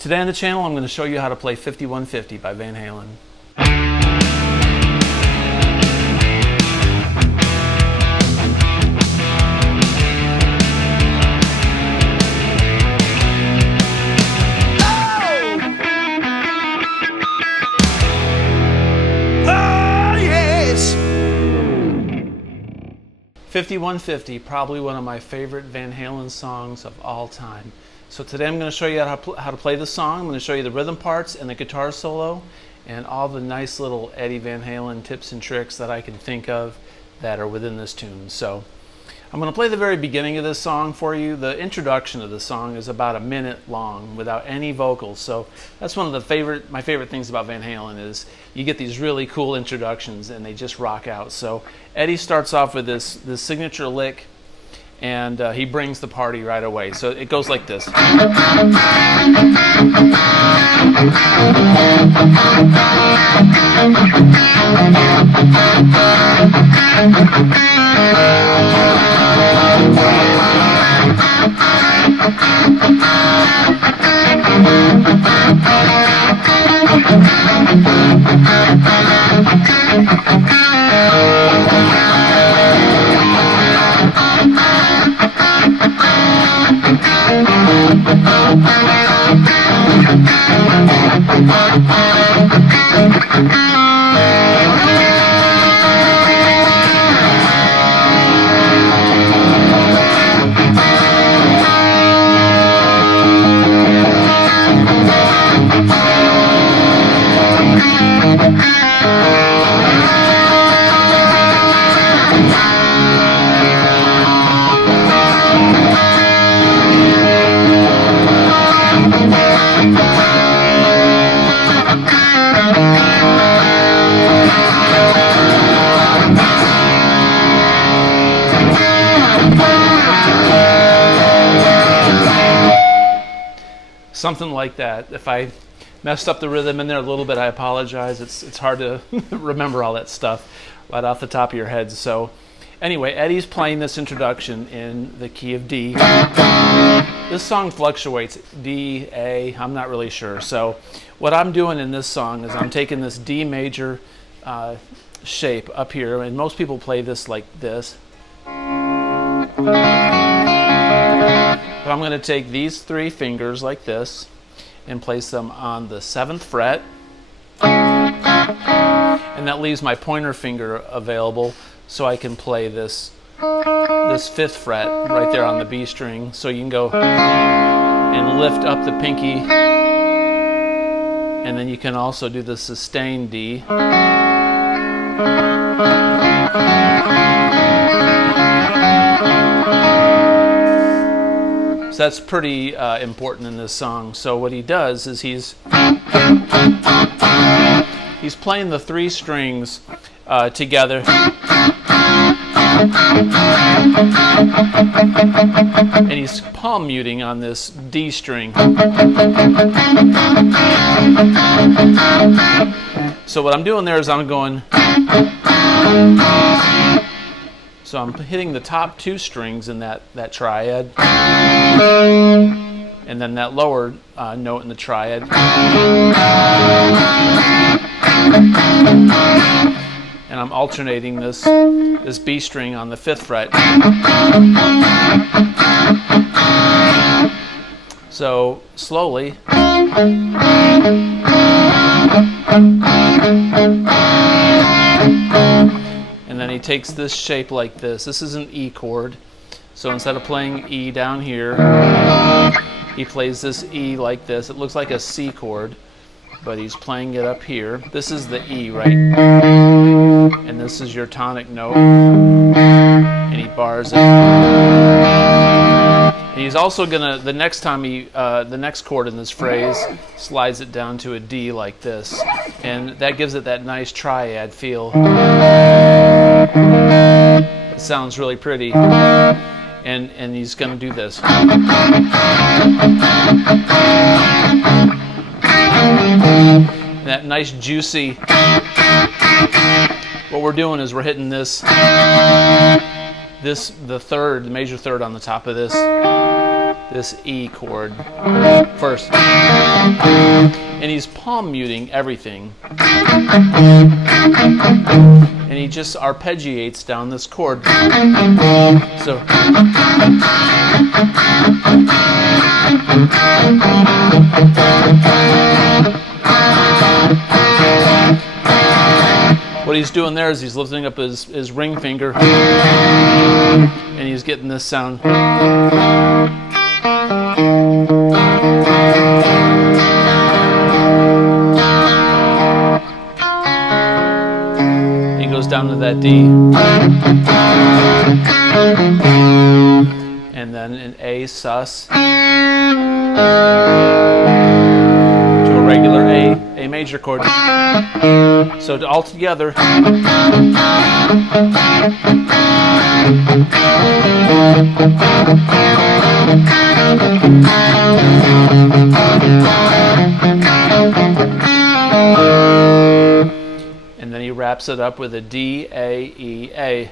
Today on the channel, I'm going to show you how to play 5150 by Van Halen. Oh, yes! 5150, probably one of my favorite Van Halen songs of all time. So today I'm going to show you how to play the song. I'm going to show you the rhythm parts and the guitar solo and all the nice little Eddie Van Halen tips and tricks that I can think of that are within this tune. So I'm going to play the very beginning of this song for you. The introduction of the song is about a minute long without any vocals. So that's one of my favorite things about Van Halen is you get these really cool introductions and they just rock out. So Eddie starts off with this signature lick, and he brings the party right away. So it goes like this. Something like that. If I messed up the rhythm in there a little bit, I apologize. It's hard to remember all that stuff right off the top of your head. So anyway, Eddie's playing this introduction in the key of D. This song fluctuates D, A, I'm not really sure. So what I'm doing in this song is I'm taking this D major shape up here, and most people play this like this. But I'm going to take these three fingers like this and place them on the 7th fret, and that leaves my pointer finger available so I can play this 5th fret right there on the B string. So you can go and lift up the pinky, and then you can also do the sustained D. That's pretty important in this song. So what he does is he's playing the 3 strings together, and he's palm muting on this D string. So what I'm doing there is I'm going, so I'm hitting the top 2 strings in that triad, and then that lower note in the triad. And I'm alternating this B string on the 5th fret. So slowly. And then he takes this shape like this. This is an E chord. So instead of playing E down here, he plays this E like this. It looks like a C chord, but he's playing it up here. This is the E, right? And this is your tonic note. And he bars it. And he's also gonna, the next time the next chord in this phrase, slides it down to a D like this. And that gives it that nice triad feel. It sounds really pretty. And he's going to do this. That nice juicy. What we're doing is we're hitting this the major third on the top of this, this E chord first. And he's palm muting everything. And he just arpeggiates down this chord. So what he's doing there is he's lifting up his ring finger and he's getting this sound. He goes down to that D. And then an A sus to a regular A major chord. So all together. And then he wraps it up with a D, A, E, A.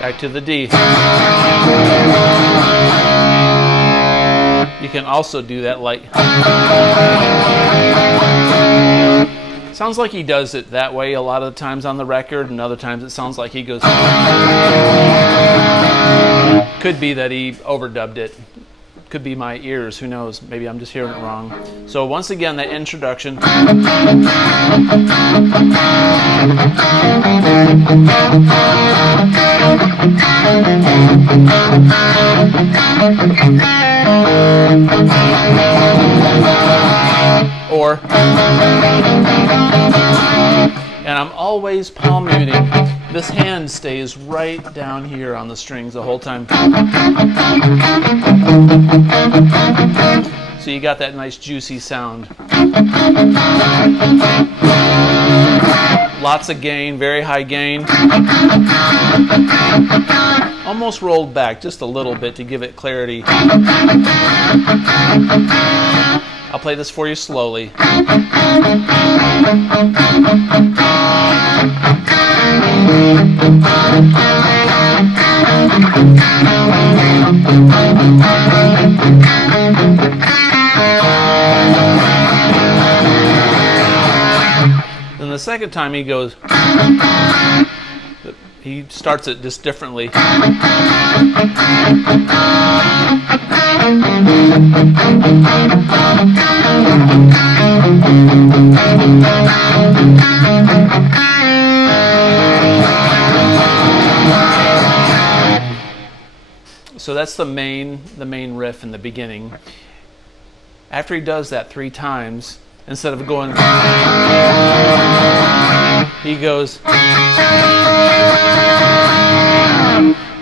Back to the D. You can also do that like... Sounds like he does it that way a lot of the times on the record, and other times it sounds like he goes... Could be that he overdubbed it. Could be my ears, who knows? Maybe I'm just hearing it wrong. So once again, that introduction. Or, and I'm always palm muting. This hand stays right down here on the strings the whole time. So you got that nice juicy sound. Lots of gain, very high gain. Almost rolled back just a little bit to give it clarity. I'll play this for you slowly. Then the second time he goes, he starts it just differently. So that's the main riff in the beginning. After he does that 3 times, instead of going, he goes,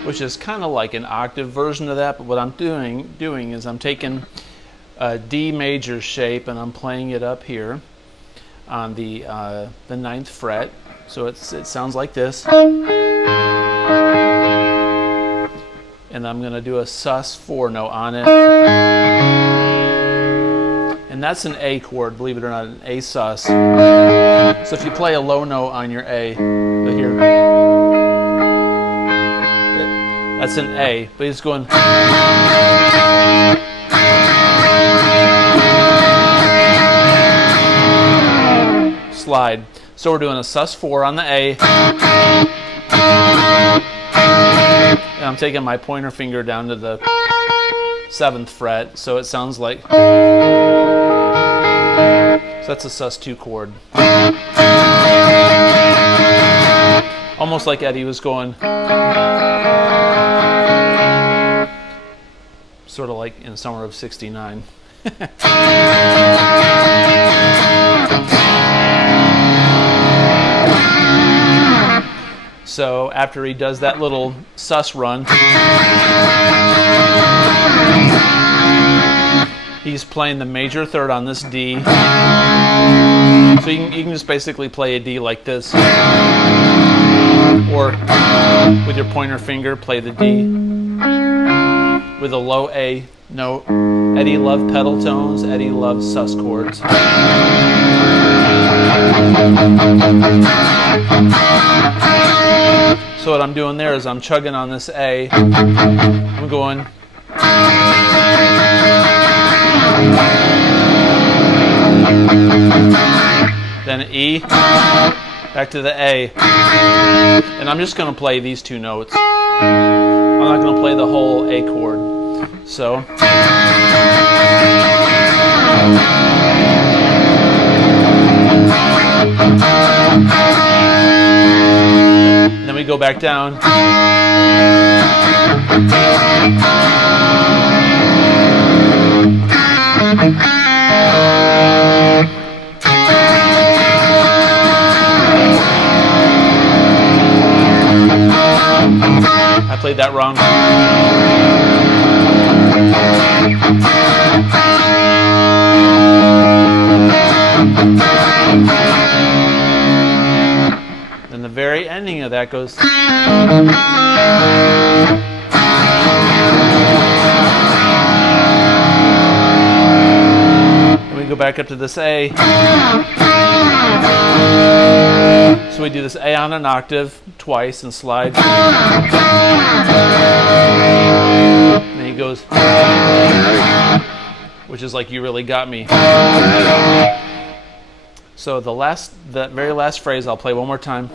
which is kind of like an octave version of that. But what I'm doing is I'm taking a D major shape and I'm playing it up here on the 9th fret. So it sounds like this. And I'm going to do a sus 4 note on it. And that's an A chord, believe it or not, an A sus. So if you play a low note on your A, here, that's an A, but he's going. Slide. So we're doing a sus 4 on the A. And I'm taking my pointer finger down to the 7th fret, so it sounds like. So that's a sus 2 chord. Almost like Eddie was going. Sort of like in Summer of '69. So after he does that little sus run, he's playing the major third on this D. So you can just basically play a D like this. Or with your pointer finger, play the D with a low A note. Eddie loved pedal tones. Eddie loved sus chords. So So what I'm doing there is I'm chugging on this A. I'm going. Then E, back to the A. And I'm just going to play these two notes. I'm not going to play the whole A chord. So. And then we go back down. I played that wrong. Then the very ending of that goes. And we go back up to this A. So we do this A on an octave twice and slide. And then he goes, which is like, you really got me. So the very last phrase, I'll play one more time.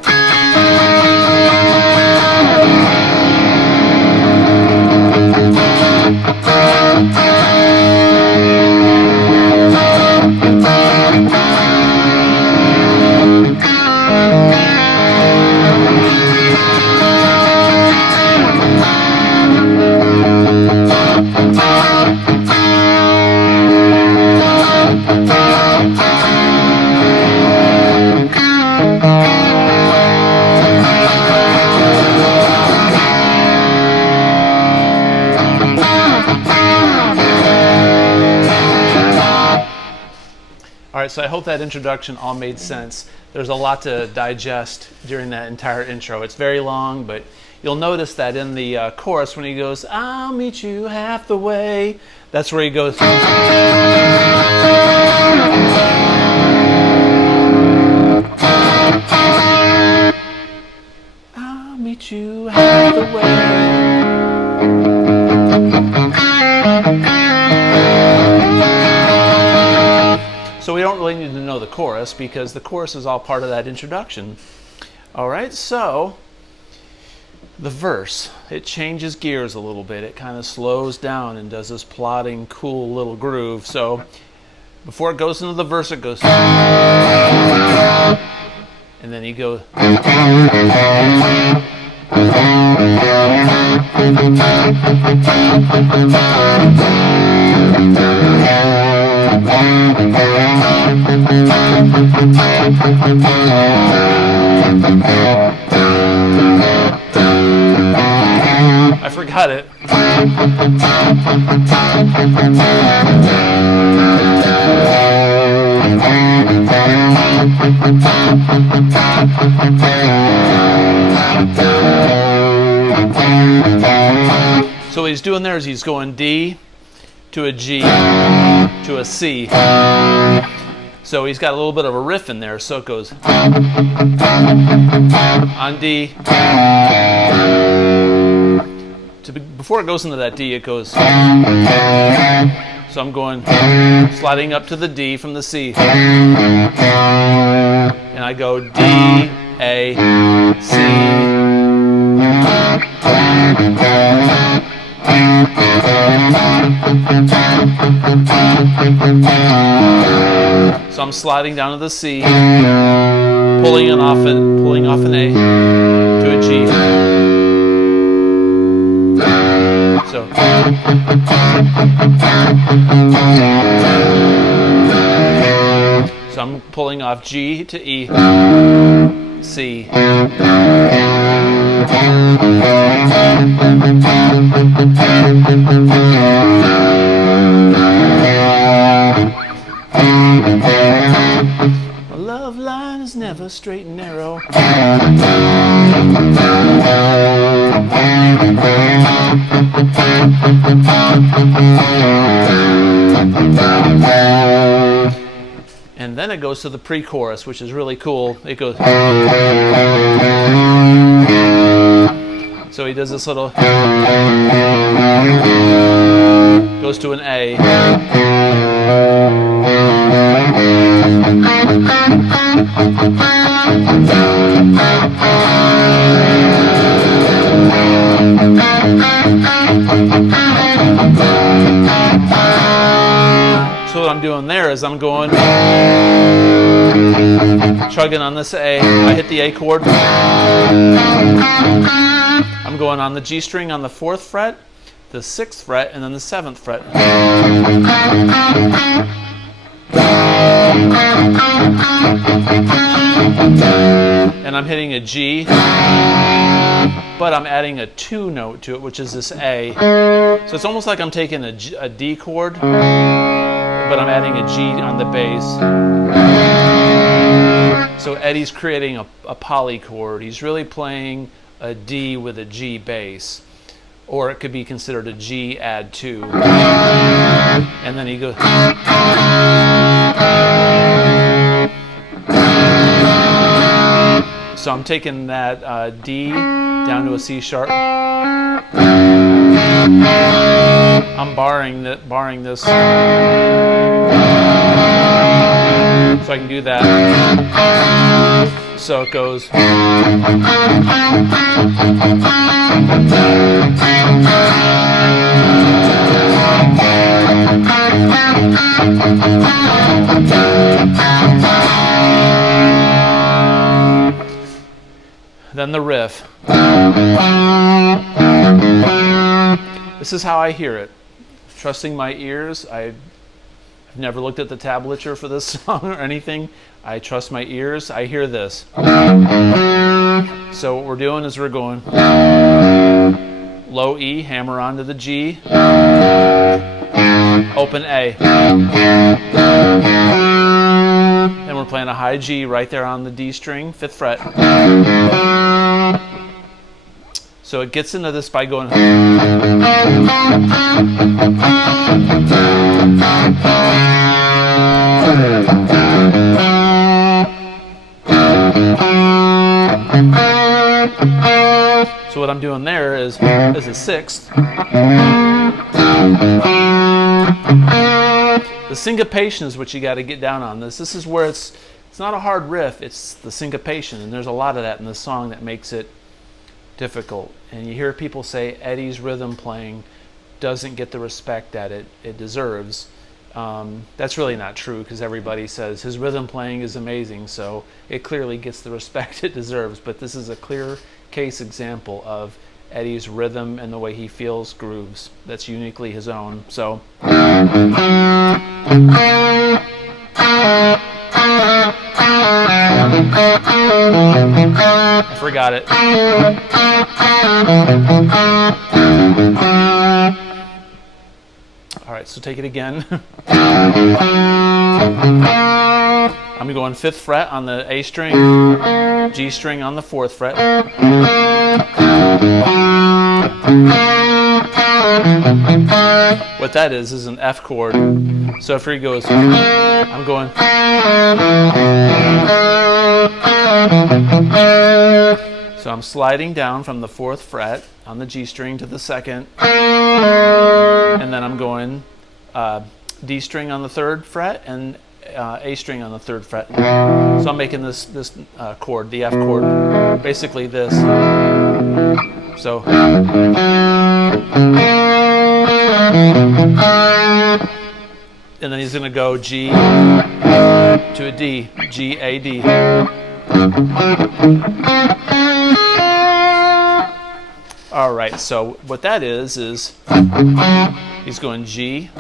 Alright, so I hope that introduction all made sense. There's a lot to digest during that entire intro. It's very long, but you'll notice that in the chorus when he goes, I'll meet you half the way, that's where he goes. I'll meet you half the way. So we don't really need to know the chorus because the chorus is all part of that introduction. All right, so the verse, it changes gears a little bit. It kind of slows down and does this plodding, cool little groove. So before it goes into the verse, it goes. And then he goes. I forgot it. So what he's doing there is he's going D to a G to a C. So he's got a little bit of a riff in there. So it goes on D. Before it goes into that D, it goes. So I'm sliding up to the D from the C. And I go D, A, C. So I'm sliding down to the C, pulling off an A to a G. So I'm pulling off G to E, C. A love line is never straight and narrow. And then it goes to the pre-chorus, which is really cool. It goes. So he does this little, goes to an A. So what I'm doing there is I'm going, chugging on this A. I hit the A chord. I'm going on the G string on the 4th fret, the 6th fret, and then the 7th fret. And I'm hitting a G, but I'm adding a 2 note to it, which is this A. So it's almost like I'm taking a D chord, but I'm adding a G on the bass. So Eddie's creating a polychord. He's really playing a D with a G bass. Or it could be considered a G add 2. And then he goes. So I'm taking that D down to a C sharp. I'm barring this. So I can do that. So it goes. Then the riff. This is how I hear it. Trusting my ears. I've never looked at the tablature for this song or anything. I trust my ears. I hear this. So what we're doing is we're going low E, hammer onto the G, open A. And we're playing a high G right there on the D string, 5th fret. So it gets into this by going. So what I'm doing there is a 6th. The syncopation is what you got to get down on this. This is where it's not a hard riff, it's the syncopation, and there's a lot of that in this song that makes it difficult. And you hear people say Eddie's rhythm playing doesn't get the respect that it deserves. That's really not true, because everybody says his rhythm playing is amazing, so it clearly gets the respect it deserves. But this is a clear case example of Eddie's rhythm and the way he feels grooves that's uniquely his own. So I forgot it. All right, so take it again. I'm going 5th fret on the A string, G string on the 4th fret. What that is an F chord. So if he goes, I'm going. So I'm sliding down from the 4th fret on the G string to the 2nd, and then I'm going D string on the 3rd fret and A string on the 3rd fret. So I'm making this chord, the F chord, basically this. So and then he's going to go G to a D, G, A, D. All right, so what that is he's going G,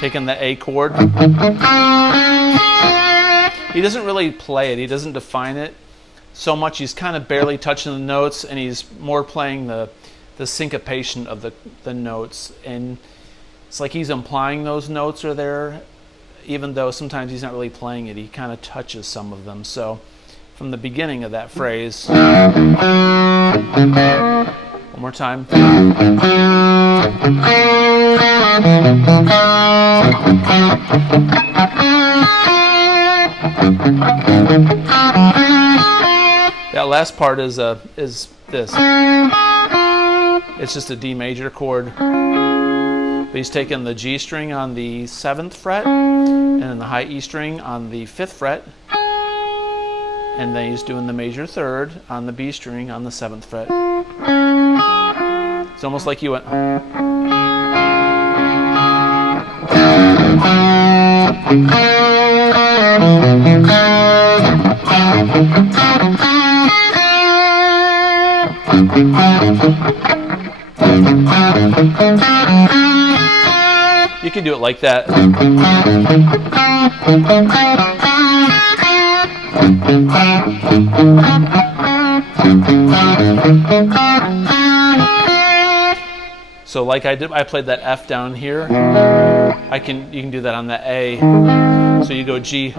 taking the A chord. He doesn't really play it, he doesn't define it so much. He's kind of barely touching the notes, and he's more playing the syncopation of the notes. And it's like he's implying those notes are there, even though sometimes he's not really playing it. He kind of touches some of them. So from the beginning of that phrase, one more time. That last part is this. It's just a D major chord. But he's taking the G string on the 7th fret and then the high E string on the 5th fret. And then he's doing the major 3rd on the B string on the 7th fret. It's almost like you went. You can do it like that. So like I did, I played that F down here. You can do that on the A. So you go G.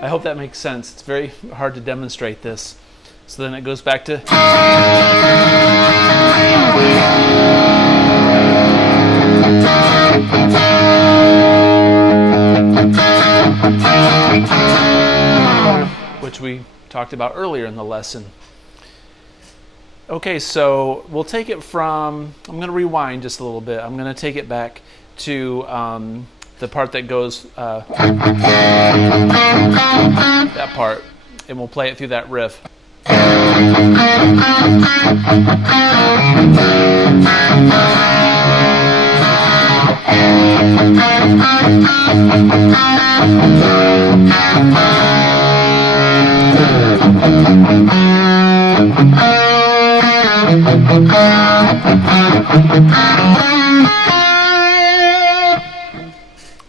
I hope that makes sense. It's very hard to demonstrate this. So then it goes back to. Which we talked about earlier in the lesson. Okay, so we'll take it from, I'm going to rewind just a little bit. I'm going to take it back to the part that goes, that part, and we'll play it through that riff.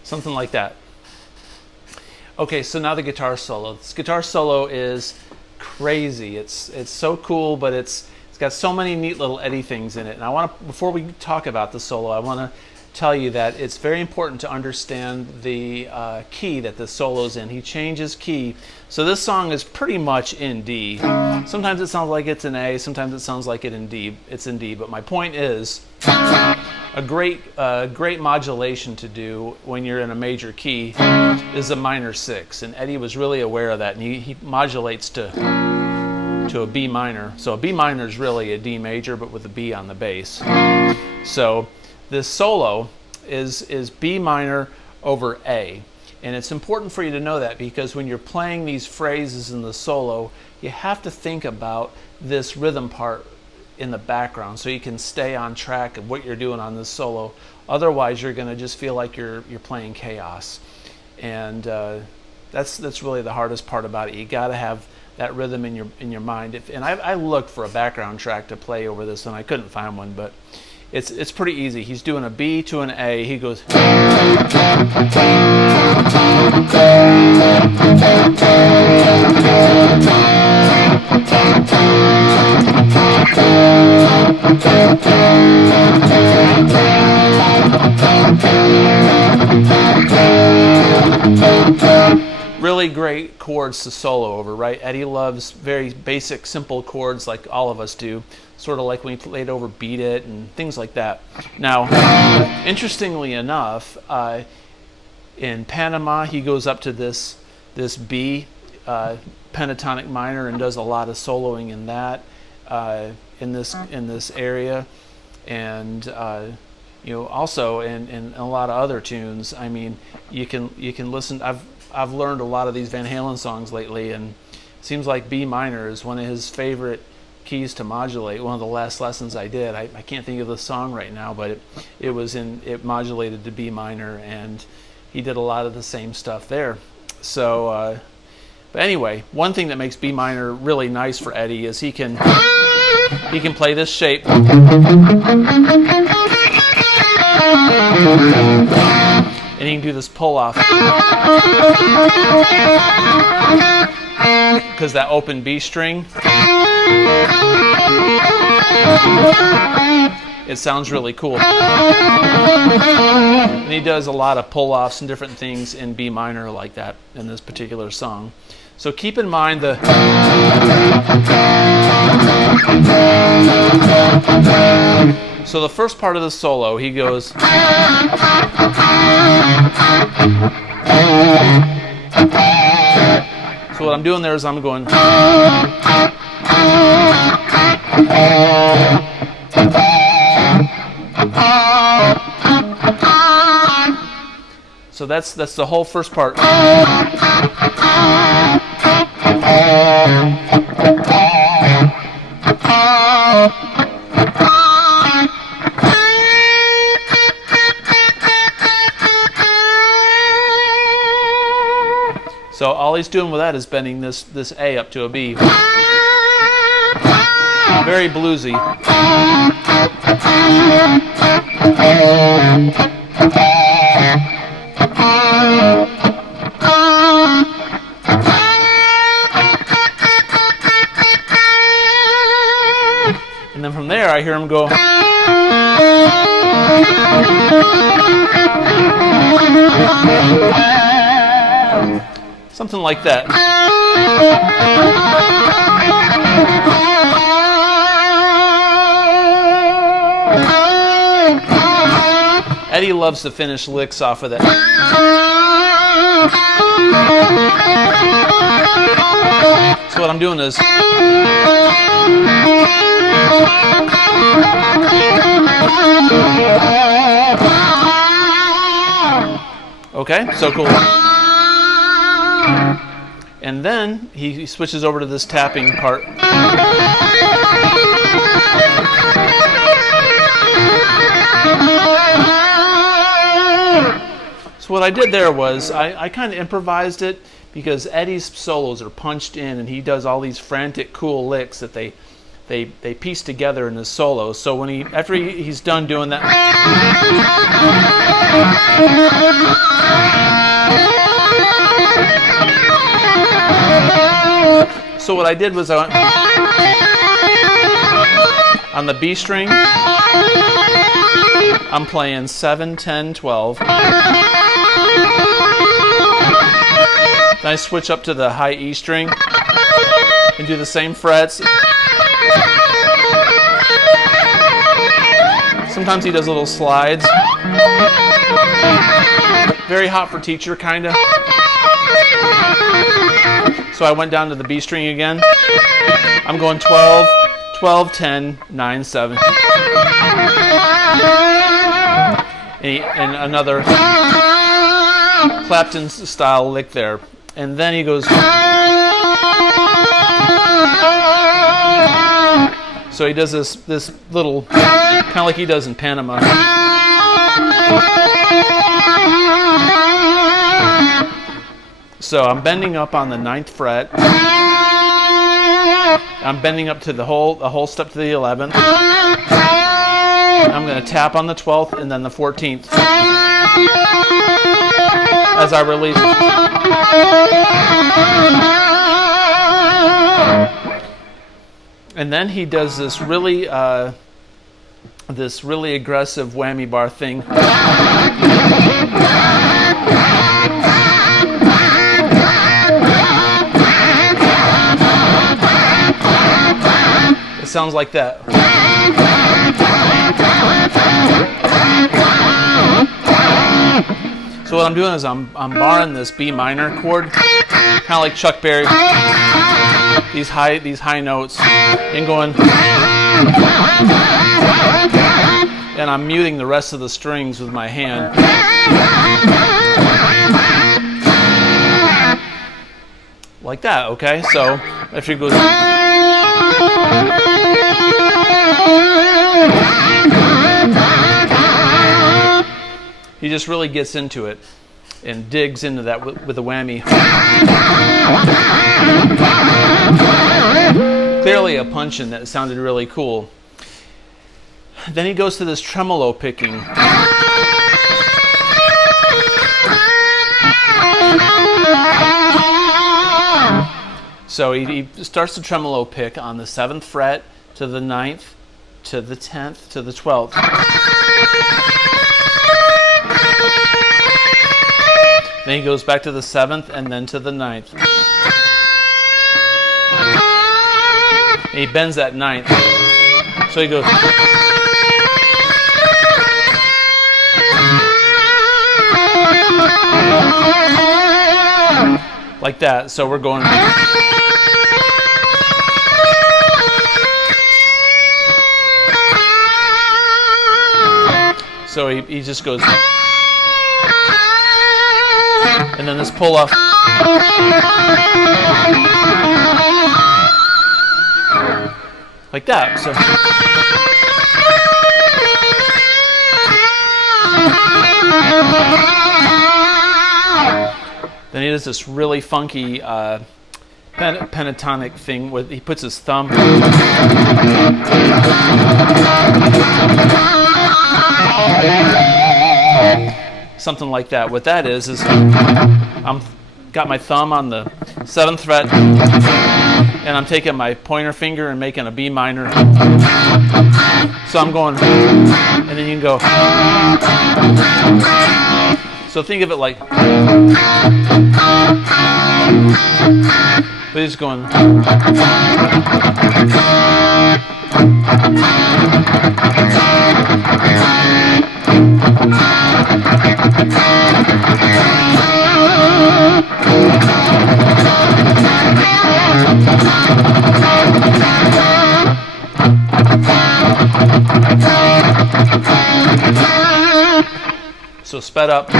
Something like that. Okay, so now the guitar solo. This guitar solo is crazy. It's so cool, but it's got so many neat little Eddie things in it. And I want to, before we talk about the solo, I want to tell you that it's very important to understand the key that the solo's in. He changes key. So this song is pretty much in D. Sometimes it sounds like it's in A, sometimes it sounds like it's in D. But my point is, a great modulation to do when you're in a major key is a minor 6. And Eddie was really aware of that, and he modulates to a B minor. So a B minor is really a D major, but with a B on the bass. So this solo is B minor over A. And it's important for you to know that, because when you're playing these phrases in the solo, you have to think about this rhythm part in the background so you can stay on track of what you're doing on this solo. Otherwise, you're going to just feel like you're playing chaos. And that's really the hardest part about it. You got to have that rhythm in your mind. And I looked for a background track to play over this, and I couldn't find one, but it's pretty easy. He's doing a B to an A. He goes. Really great chords to solo over, right? Eddie loves very basic, simple chords like all of us do, sort of like when he played over Beat It and things like that. Now, interestingly enough, in Panama, he goes up to this B pentatonic minor and does a lot of soloing in that in this area, and also in a lot of other tunes. I mean, you can listen. I've learned a lot of these Van Halen songs lately, and it seems like B minor is one of his favorite keys to modulate. One of the last lessons I did, I can't think of the song right now, but it modulated to B minor, and he did a lot of the same stuff there. So, but anyway, one thing that makes B minor really nice for Eddie is he can play this shape. And he can do this pull off. Because that open B string, it sounds really cool. And he does a lot of pull offs and different things in B minor like that in this particular song. So keep in mind the so the first part of the solo, he goes. So what I'm doing there is I'm going. So that's the whole first part. So all he's doing with that is bending this A up to a B. Very bluesy. And then from there I hear him go. Something like that. Eddie loves to finish licks off of that. So what I'm doing is okay, so cool. And then he switches over to this tapping part. So what I did there was I kind of improvised it because Eddie's solos are punched in and he does all these frantic cool licks that they piece together in his solos. So when after he's done doing that, so what I did was I went on the B string. I'm playing 7, 10, 12. Then I switch up to the high E string and do the same frets. Sometimes he does little slides. Very hot for teacher, kind of. So I went down to the B string again. I'm going 12, 12, 10, 9, 7. And another Clapton style lick there. And then he goes. So he does this little, kind of like he does in Panama. So I'm bending up on the 9th fret. I'm bending up to the whole step to the 11th. I'm going to tap on the 12th and then the 14th as I release. And then he does this really aggressive whammy bar thing. It sounds like that. So what I'm doing is I'm barring this B minor chord, kind of like Chuck Berry. These high notes, and going, and I'm muting the rest of the strings with my hand. Like that, okay? So if you go. He just really gets into it and digs into that with a whammy. Clearly a punch in that sounded really cool. Then he goes to this tremolo picking. So he starts the tremolo pick on the 7th fret to the 9th to the 10th to the 12th. Then he goes back to the 7th and then to the 9th. and he bends that ninth. So he goes. Like that. So we're going. So he just goes. And then this pull off. Like that. So. Then he does this really funky pentatonic thing where he puts his thumb. Something like that. What that is I'm got my thumb on the 7th fret, and I'm taking my pointer finger and making a B minor. So I'm going, and then you can go. So think of it like, but he's going. So sped up.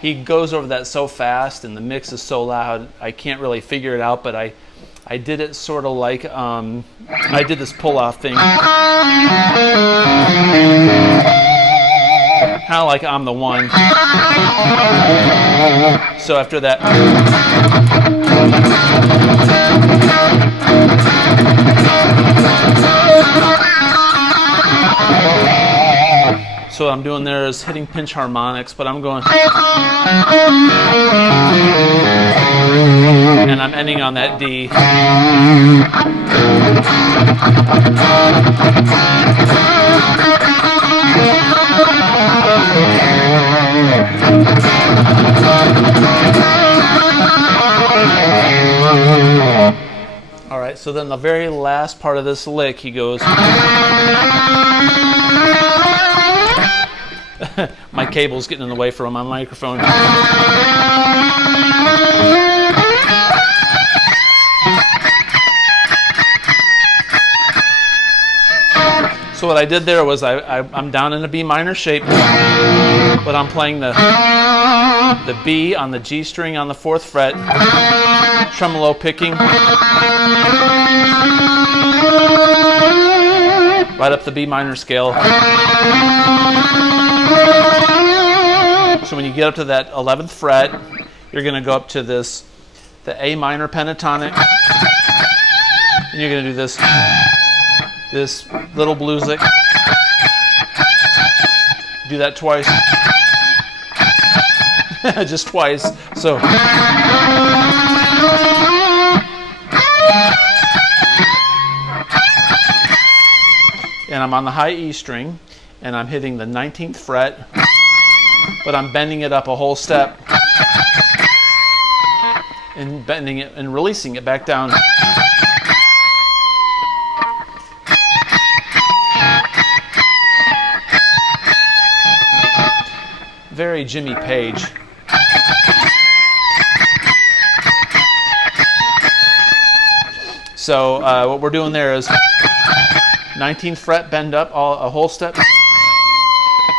He goes over that so fast, and the mix is so loud, I can't really figure it out, but I did it sort of like, I did this pull-off thing. Kind of like I'm the One. So after that. So what I'm doing there is hitting pinch harmonics, but I'm going. And I'm ending on that D. All right, so then the very last part of this lick, he goes. My cable's getting in the way from my microphone. So what I did there was I'm down in a B minor shape, but I'm playing the B on the G string on the 4th fret, tremolo picking, right up the B minor scale. So when you get up to that 11th fret, you're going to go up to the A minor pentatonic, and you're going to do this little blues lick. Do that twice. Just twice. So. And I'm on the high E string, and I'm hitting the 19th fret, but I'm bending it up a whole step and bending it and releasing it back down. Very Jimmy Page. So what we're doing there is 19th fret, bend up a whole step,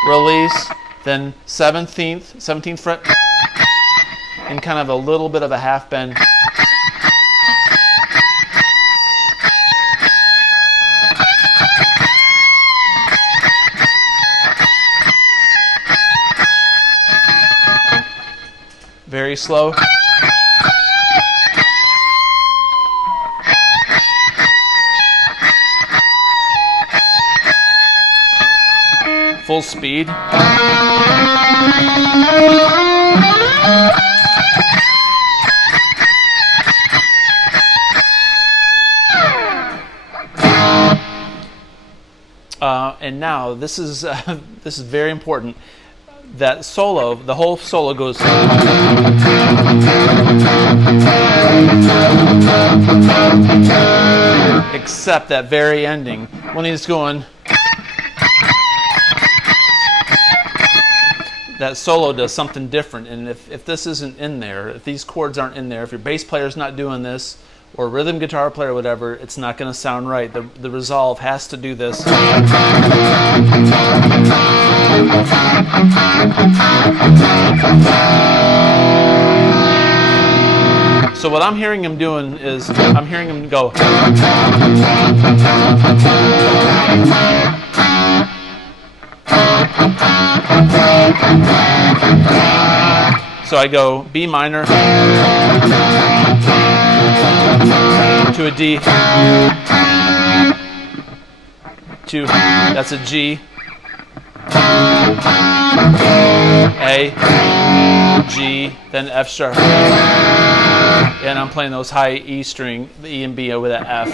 release, then 17th fret, and kind of a little bit of a half bend. Very slow. Full speed. And now this is very important. that solo, the whole solo goes, except that very ending when he's going, that solo does something different. And if this isn't in there, if these chords aren't in there, if your bass player's not doing this, or rhythm guitar player or whatever, it's not going to sound right. The resolve has to do this. So what I'm hearing him doing is, I'm hearing him go. So I go B minor to a D, to, that's a G, A, G, then F sharp. And I'm playing those high E string, the E and B over that F.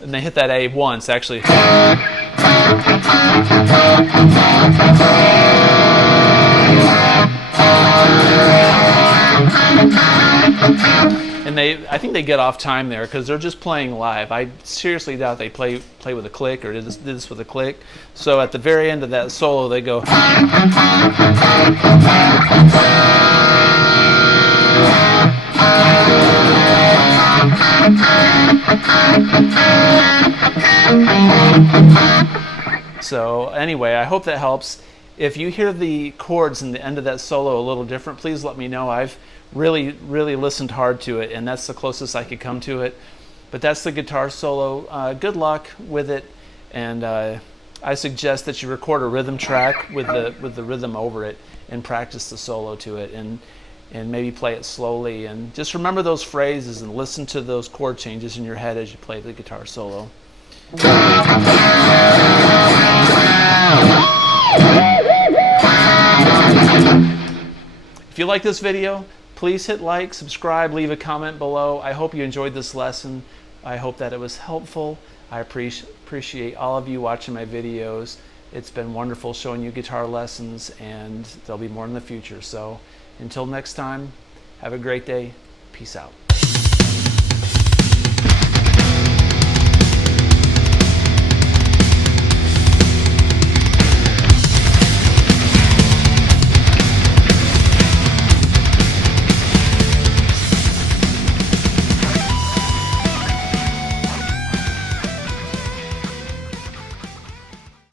And they hit that A once, actually. And I think they get off time there because they're just playing live. I seriously doubt they play with a click or did this with a click. So at the very end of that solo, they go. So anyway, I hope that helps. If you hear the chords in the end of that solo a little different, please let me know. I've really listened hard to it, and that's the closest I could come to it. But that's the guitar solo. Good luck with it, and I suggest that you record a rhythm track with the rhythm over it and practice the solo to it, and maybe play it slowly. And just remember those phrases and listen to those chord changes in your head as you play the guitar solo. If you like this video, please hit like, subscribe, leave a comment below. I hope you enjoyed this lesson. I hope that it was helpful. I appreciate all of you watching my videos. It's been wonderful showing you guitar lessons, and there'll be more in the future. So until next time, have a great day. Peace out.